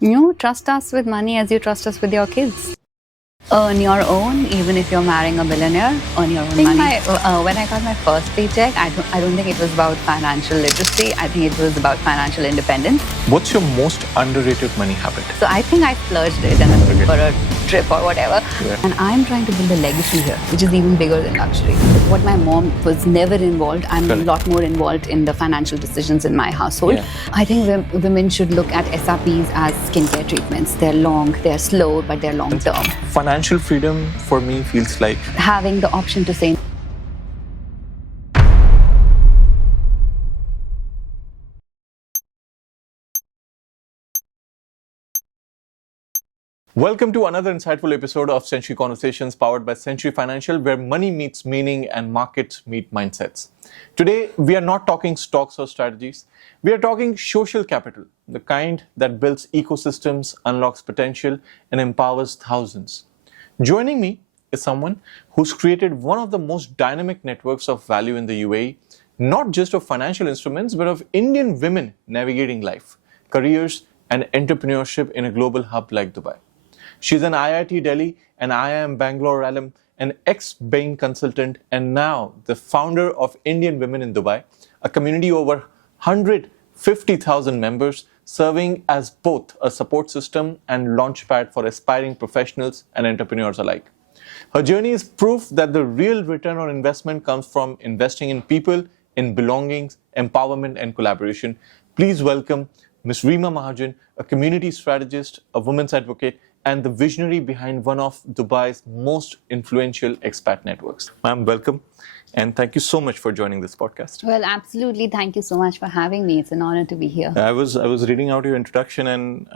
You trust us with money as you trust us with your kids. Earn your own, even if you're marrying a billionaire, earn your own money. When I got my first paycheck, I don't think it was about financial literacy. I think it was about financial independence. What's your most underrated money habit? So I think I splurged it and I went for a trip or whatever. Yeah. And I'm trying to build a legacy here, which is even bigger than luxury. What my mom was never involved, I'm a lot more involved in the financial decisions in my household. Yeah. I think women should look at SRPs as skincare treatments. They're long, they're slow, but they're long term. Financial freedom for me feels like Having the option to say, welcome to another insightful episode of Century Conversations powered by Century Financial, where money meets meaning and markets meet mindsets. Today, we are not talking stocks or strategies. We are talking social capital, the kind that builds ecosystems, unlocks potential, and empowers thousands. Joining me is someone who's created one of the most dynamic networks of value in the UAE, not just of financial instruments, but of Indian women navigating life, careers, and entrepreneurship in a global hub like Dubai. She's an IIT Delhi and IIM Bangalore alum, an ex-Bain consultant, and now the founder of Indian Women in Dubai, a community over 150,000 members, serving as both a support system and launchpad for aspiring professionals and entrepreneurs alike. Her journey is proof that the real return on investment comes from investing in people, in belongings, empowerment, and collaboration. Please welcome Ms. Reema Mahajan, a community strategist, a women's advocate, and the visionary behind one of Dubai's most influential expat networks. Ma'am, welcome, and thank you so much for joining this podcast. well, absolutely. Thank you so much for having me. It's an honor to be here. I was reading out your introduction, and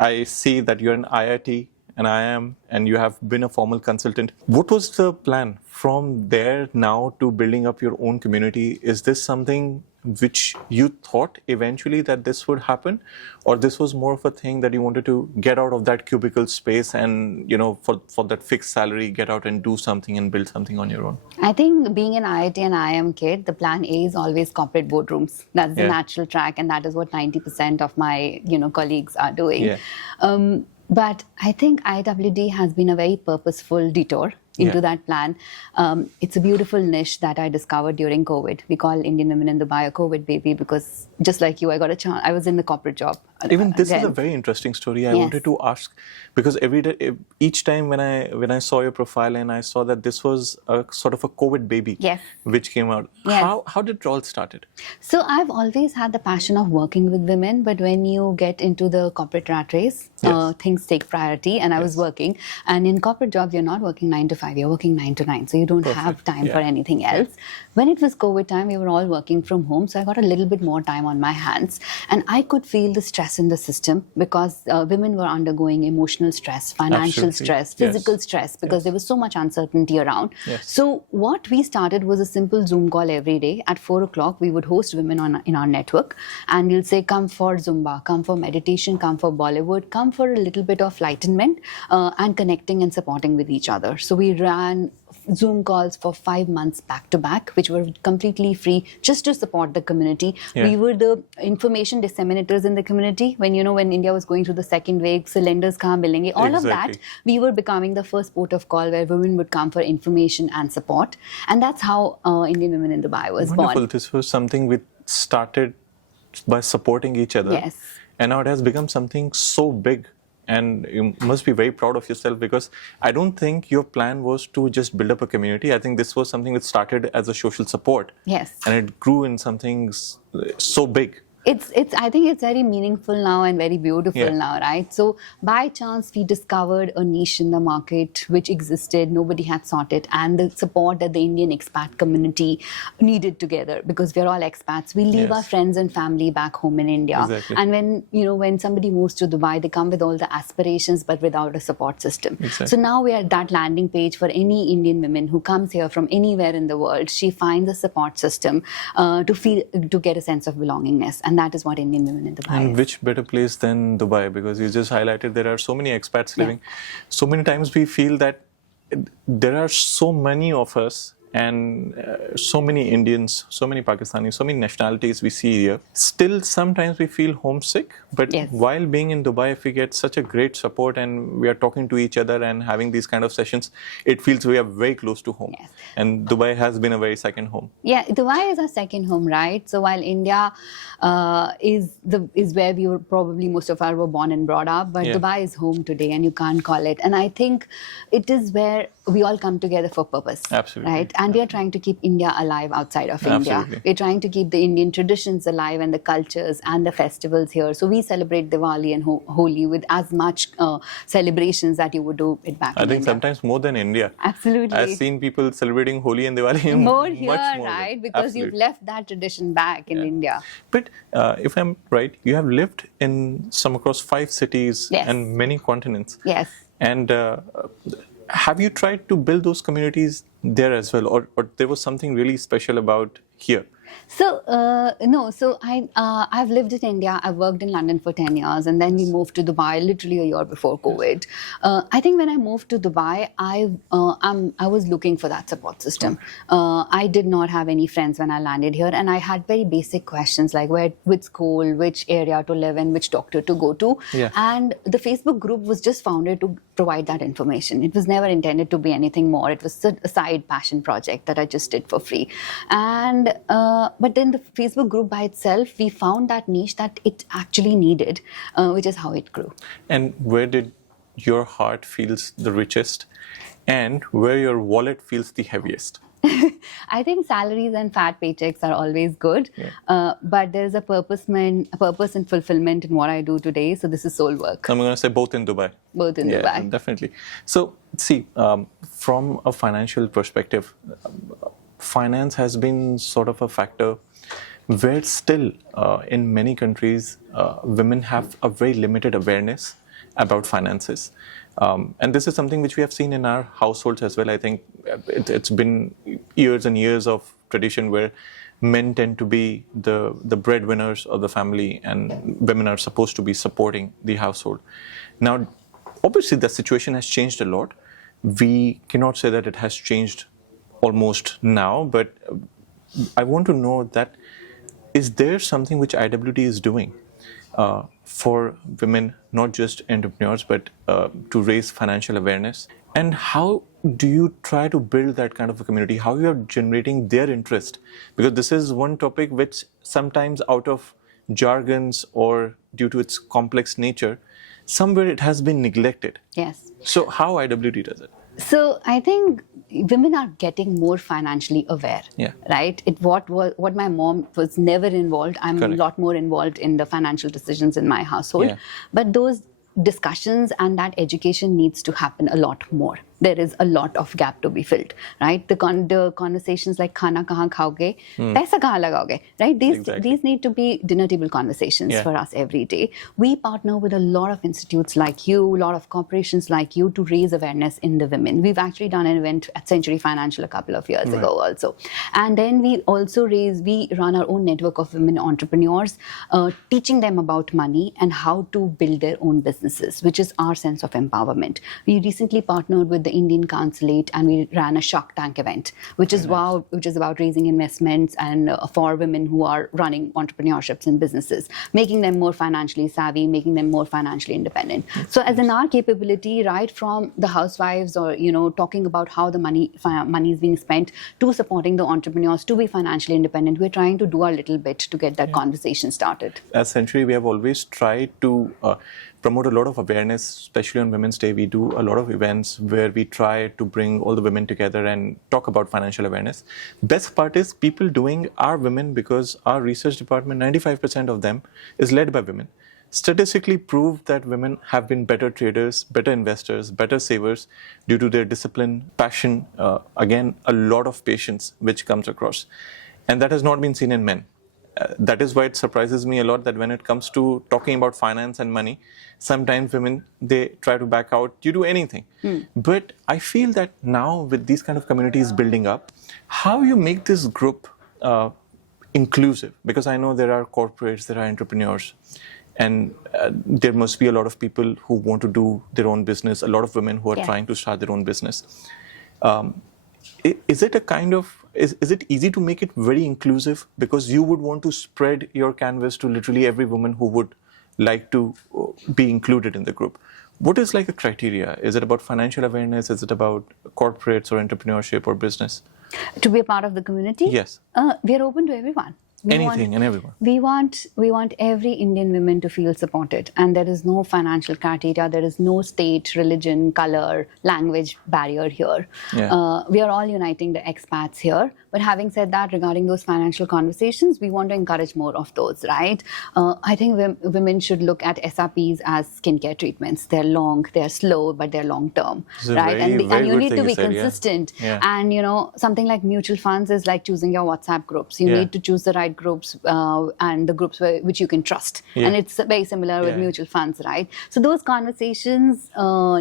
I see that you're an IIT and IIM, and you have been a formal consultant. What was the plan from there now to building up your own community? Is this something which you thought eventually that this would happen, or this was more of a thing that you wanted to get out of that cubicle space and, you know, for that fixed salary, get out and do something and build something on your own? I think being an IIT and IIM kid, the plan A is always corporate boardrooms. That's the natural track, and that is what 90% of my colleagues are doing. Yeah. But I think IWD has been a very purposeful detour into that plan. It's a beautiful niche that I discovered during COVID. We call Indian Women in Dubai a COVID baby because, just like you, I got a chance. I was in the corporate job. Even this is a very interesting story. I wanted to ask, because each time when I saw your profile and I saw that this was a sort of a COVID baby, which came out. How did it all started? So I've always had the passion of working with women, but when you get into the corporate rat race, things take priority. And I was working, and in corporate jobs, you're not working 9 to 5, you're working 9 to 9, so you don't have time for anything else. When it was COVID time, we were all working from home, so I got a little bit more time on my hands, and I could feel the stress in the system because women were undergoing emotional stress, financial stress, physical stress, because there was so much uncertainty around. So what we started was a simple Zoom call every day. At 4 o'clock, we would host women in our network, and we'll say, come for Zumba, come for meditation, come for Bollywood, come for a little bit of enlightenment, and connecting and supporting with each other. So we ran Zoom calls for 5 months back to back, which were completely free, just to support the community. We were the information disseminators in the community. When India was going through the second wave, cylinders kahan milenge, all of that, we were becoming the first port of call where women would come for information and support. And that's how Indian Women in Dubai was born. This was something we started by supporting each other. And now it has become something so big. And you must be very proud of yourself, because I don't think your plan was to just build up a community. I think this was something that started as a social support. And it grew in something so big. I think it's very meaningful now and very beautiful now, right? So by chance, we discovered a niche in the market which existed, nobody had sought it, and the support that the Indian expat community needed together, because we're all expats. We leave our friends and family back home in India. And when somebody moves to Dubai, they come with all the aspirations, but without a support system. So now we are at that landing page for any Indian woman who comes here from anywhere in the world. She finds a support system to get a sense of belongingness. And that is what Indian Women in Dubai is. And which better place than Dubai? Because you just highlighted there are so many expats living. So many times we feel that there are so many of us and so many Indians, so many Pakistanis, so many nationalities we see here. Still, sometimes we feel homesick. But Yes. while being in Dubai, if we get such a great support and we are talking to each other and having these kind of sessions, it feels we are very close to home. Yes. And Dubai has been a very second home. Yeah, Dubai is our second home, right? So while India is where we were probably most of us were born and brought up, but Yeah. Dubai is home today, and you can't call it. And I think it is where we all come together for purpose. Absolutely. Right? And we are trying to keep India alive outside of India. Absolutely. We're trying to keep the Indian traditions alive and the cultures and the festivals here. So we celebrate Diwali and Holi with as much celebrations that you would do it back I in think India. sometimes more than India. Absolutely. I've seen people celebrating Holi and Diwali More much here, more right? than- Because you've Absolutely. left that tradition back in India. But if I'm right, you have lived in some across 5 cities Yes. and many continents. Yes. And have you tried to build those communities there as well, or there was something really special about here? So no, so I've lived in India. I've worked in London for 10 years, and then we moved to Dubai literally a year before COVID. I think when I moved to Dubai, I was looking for that support system. I did not have any friends when I landed here, and I had very basic questions like which school, which area to live in, which doctor to go to. Yeah. And the Facebook group was just founded to provide that information. It was never intended to be anything more. It was a side passion project that I just did for free. And but then the Facebook group by itself, we found that niche that it actually needed, which is how it grew. And where did your heart feels the richest, and where your wallet feels the heaviest? I think salaries and fat paychecks are always good, but there's a purpose and fulfillment in what I do today. So this is soul work, I'm going to say both in Dubai. both in Yeah, Dubai. definitely. So, see, from a financial perspective, finance has been sort of a factor where still in many countries, women have a very limited awareness about finances. And this is something which we have seen in our households as well. I think it's been years and years of tradition where men tend to be the breadwinners of the family and women are supposed to be supporting the household. Now, obviously, the situation has changed a lot. We cannot say that it has changed almost now, but I want to know that is there something which IWD is doing for women, not just entrepreneurs, but to raise financial awareness? And how do you try to build that kind of a community? How you are generating their interest? Because this is one topic which sometimes out of jargons or due to its complex nature, somewhere it has been neglected. Yes. So how IWD does it? So I think women are getting more financially aware, Yeah. right? What my mom was never involved. I'm Correct. a lot more involved in the financial decisions in my household. Yeah. But those discussions and that education needs to happen a lot more. There is a lot of gap to be filled, right? The conversations like "Khana kahan khaoge," "Paisa kahan lagaoge," right? Exactly. These need to be dinner table conversations Yeah. for us every day. We partner with a lot of institutes like you, a lot of corporations like you to raise awareness in the women. We've actually done an event at Century Financial a couple of years ago also. And then we also we run our own network of women entrepreneurs, teaching them about money and how to build their own businesses, which is our sense of empowerment. We recently partnered with the Indian Consulate and we ran a Shark Tank event, which is about raising investments and for women who are running entrepreneurships and businesses, making them more financially savvy, making them more financially independent. So as in our capability, right from the housewives or, talking about how the money is being spent to supporting the entrepreneurs to be financially independent, we're trying to do our little bit to get that conversation started. As Century, we have always tried to promote a lot of awareness, especially on Women's Day. We do a lot of events where we try to bring all the women together and talk about financial awareness. Best part is people doing are women because our research department, 95% of them is led by women. Statistically proved that women have been better traders, better investors, better savers due to their discipline, passion, again, a lot of patience which comes across. And that has not been seen in men. That is why it surprises me a lot that when it comes to talking about finance and money, sometimes women, they try to back out due to anything. But I feel that now with these kind of communities building up, how you make this group inclusive? Because I know there are corporates, there are entrepreneurs, and there must be a lot of people who want to do their own business, a lot of women who are trying to start their own business. Is it a kind of, is it easy to make it very inclusive? Because you would want to spread your canvas to literally every woman who would like to be included in the group. What is like a criteria? Is it about financial awareness? Is it about corporates or entrepreneurship or business? To be a part of the community? Yes. We are open to everyone. Anything and everyone. We want every Indian woman to feel supported, and there is no financial criteria. There is no state, religion, color, language barrier here. Yeah. We are all uniting the expats here. But having said that, regarding those financial conversations, we want to encourage more of those, right? I think women should look at SRPs as skincare treatments. They're long, they're slow, but they're long term, right? And you need to be said, consistent. Yeah. And something like mutual funds is like choosing your WhatsApp groups. You need to choose the right groups and the groups which you can trust. Yeah. And it's very similar with mutual funds, right? So those conversations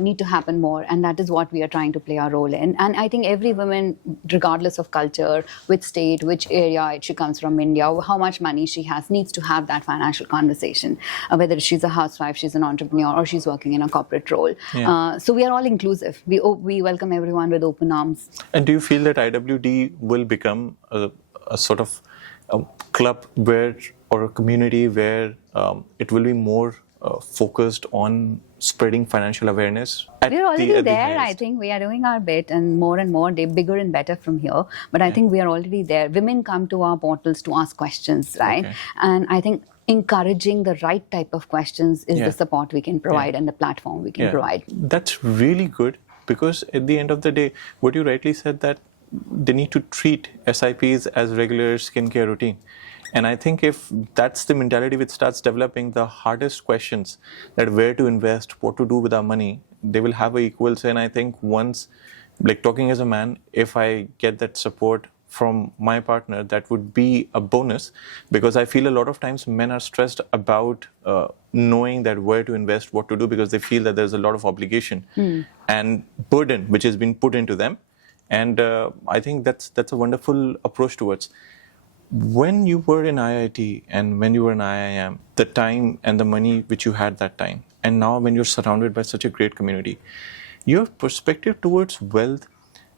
need to happen more, and that is what we are trying to play our role in. And I think every woman, regardless of culture, which state, which area she comes from, India, how much money she has, needs to have that financial conversation, whether she's a housewife, she's an entrepreneur, or she's working in a corporate role. Yeah. So we are all inclusive. We welcome everyone with open arms. And do you feel that IWD will become a sort of a club where, or a community where it will be more focused on spreading financial awareness? We're already there. I think we are doing our bit, and more, bigger and better from here. But I think we are already there. Women come to our portals to ask questions, right? Okay. And I think encouraging the right type of questions is the support we can provide and the platform we can provide. That's really good, because at the end of the day, what you rightly said, that they need to treat SIPs as regular skincare routine. And I think if that's the mentality which starts developing, the hardest questions, that where to invest, what to do with our money, they will have an equal say. And I think once, like talking as a man, if I get that support from my partner, that would be a bonus, because I feel a lot of times men are stressed about knowing that where to invest, what to do, because they feel that there's a lot of obligation and burden which has been put into them. And I think that's a wonderful approach towards. When you were in IIT and when you were in IIM, the time and the money which you had that time, and now when you're surrounded by such a great community, your perspective towards wealth,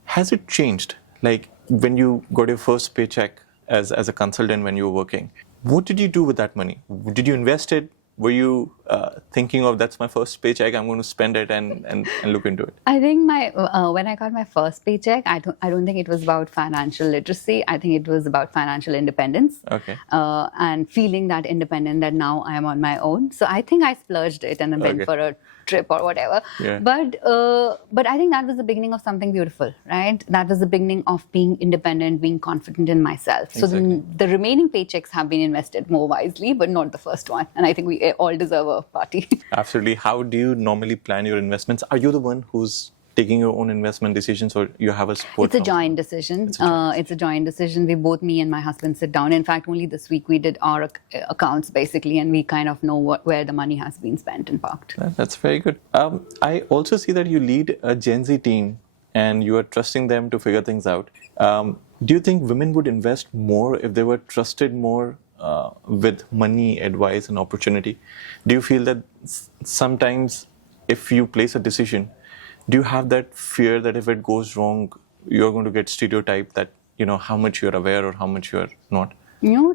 has it changed? Like when you got your first paycheck as a consultant when you were working, what did you do with that money? Did you invest it? Were you thinking of, that's my first paycheck, I'm going to spend it and look into it? I think when I got my first paycheck, I don't think it was about financial literacy. I think it was about financial independence. Okay. And feeling that independent, that now I am on my own. So I think I splurged it and I went for a trip or whatever. Yeah. But I think that was the beginning of something beautiful, right? That was the beginning of being independent, being confident in myself. Exactly. So the remaining paychecks have been invested more wisely, but not the first one. And I think we all deserve a party. Absolutely. How do you normally plan your investments? Are you the one who's taking your own investment decisions, or you have a support? It's a joint decision. It's a joint decision. We both, me and my husband, sit down. In fact, only this week we did our accounts basically, and we kind of know where the money has been spent and parked. That's very good. I also see that you lead a Gen Z team and you are trusting them to figure things out. Do you think women would invest more if they were trusted more with money, advice, and opportunity? Do you feel that sometimes if you place a decision, do you have that fear that if it goes wrong, you're going to get stereotyped, that, how much you're aware or how much you're not?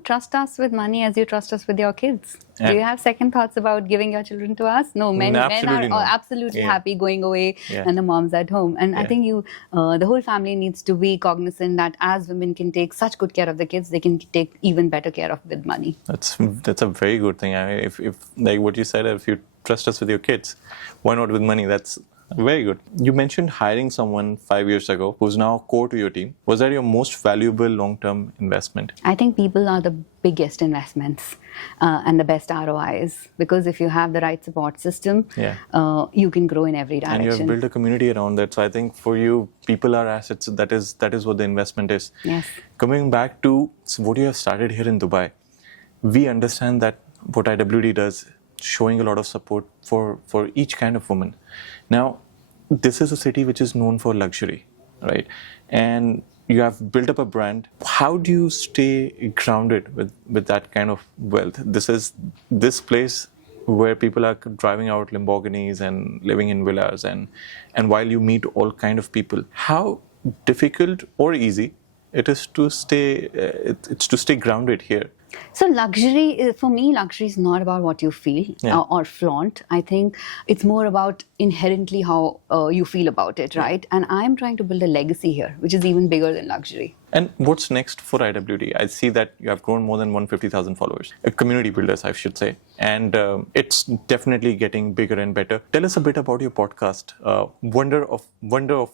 Trust us with money as you trust us with your kids. Do you have second thoughts about giving your children to us? No, men are absolutely happy going away and the mom's at home. And I think the whole family needs to be cognizant that as women can take such good care of the kids, they can take even better care of with money. That's a very good thing. I mean, if like what you said, if you trust us with your kids, why not with money? That's very good. You mentioned hiring someone 5 years ago who's now core to your team. Was that your most valuable long-term investment? I think people are the biggest investments and the best ROIs, because if you have the right support system, you can grow in every direction. And you have built a community around that. So I think for you, people are assets. That is what the investment is. Yes. Coming back to what you have started here in Dubai, we understand that what IWD does, showing a lot of support for each kind of woman. Now, this is a city which is known for luxury, right? And you have built up a brand. How do you stay grounded with that kind of wealth? This is this place where people are driving out Lamborghinis and living in villas, and while you meet all kind of people, how difficult or easy, it is to stay. It's to stay grounded here. So luxury, for me, luxury is not about what you feel Yeah. or flaunt. I think it's more about inherently how you feel about it, right? And I'm trying to build a legacy here, which is even bigger than luxury. And what's next for IWD? I see that you have grown more than 150,000 followers, community builders, I should say, and it's definitely getting bigger and better. Tell us a bit about your podcast, Wonder of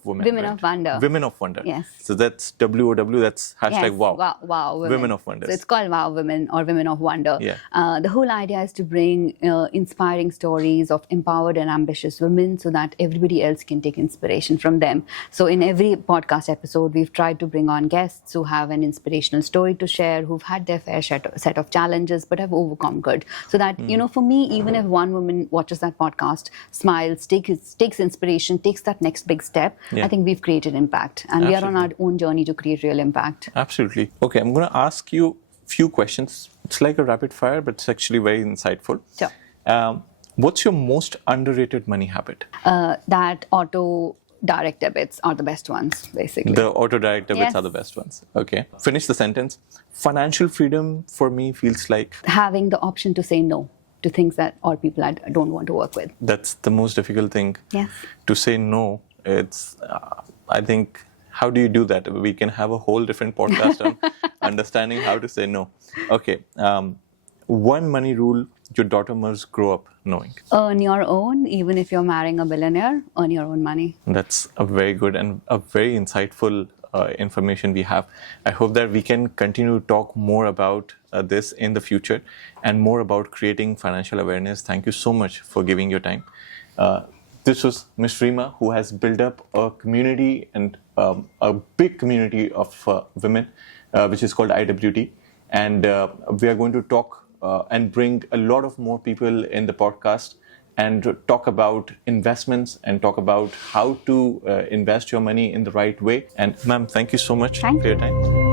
Women. Women right? of Wonder. Women of Wonder. Yes. So that's WOW. That's hashtag Yes, wow. wow, Women of Wonders. So it's called Wow Women or Women of Wonder. Yeah. The whole idea is to bring inspiring stories of empowered and ambitious women so that everybody else can take inspiration from them. So in every podcast episode, we've tried to bring on guests who have an inspirational story to share, who've had their fair set of challenges but have overcome good. So that, for me, even if one woman watches that podcast, smiles, takes inspiration, takes that next big step, Yeah. I think we've created impact. And we are on our own journey to create real impact. Absolutely. Okay, I'm going to ask you a few questions. It's like a rapid fire, but it's actually very insightful. Sure. What's your most underrated money habit? That auto direct debits are the best ones, basically. The auto direct debits Yes. are the best ones. Okay. Finish the sentence. Financial freedom for me feels like Having the option to say no to things that or people I don't want to work with. that's the most difficult thing. Yes. To say no. It's, I think, how do you do that? We can have a whole different podcast on understanding how to say no. Okay. One money rule your daughter must grow up knowing. Earn your own, even if you're marrying a billionaire, earn your own money. That's a very good and a very insightful information we have. I hope that we can continue to talk more about this in the future and more about creating financial awareness. Thank you so much for giving your time. This was Ms. Reema, who has built up a community and a big community of women, which is called IWD. And we are going to talk and bring a lot of more people in the podcast and talk about investments and talk about how to invest your money in the right way. And ma'am, thank you so much Thank for your time.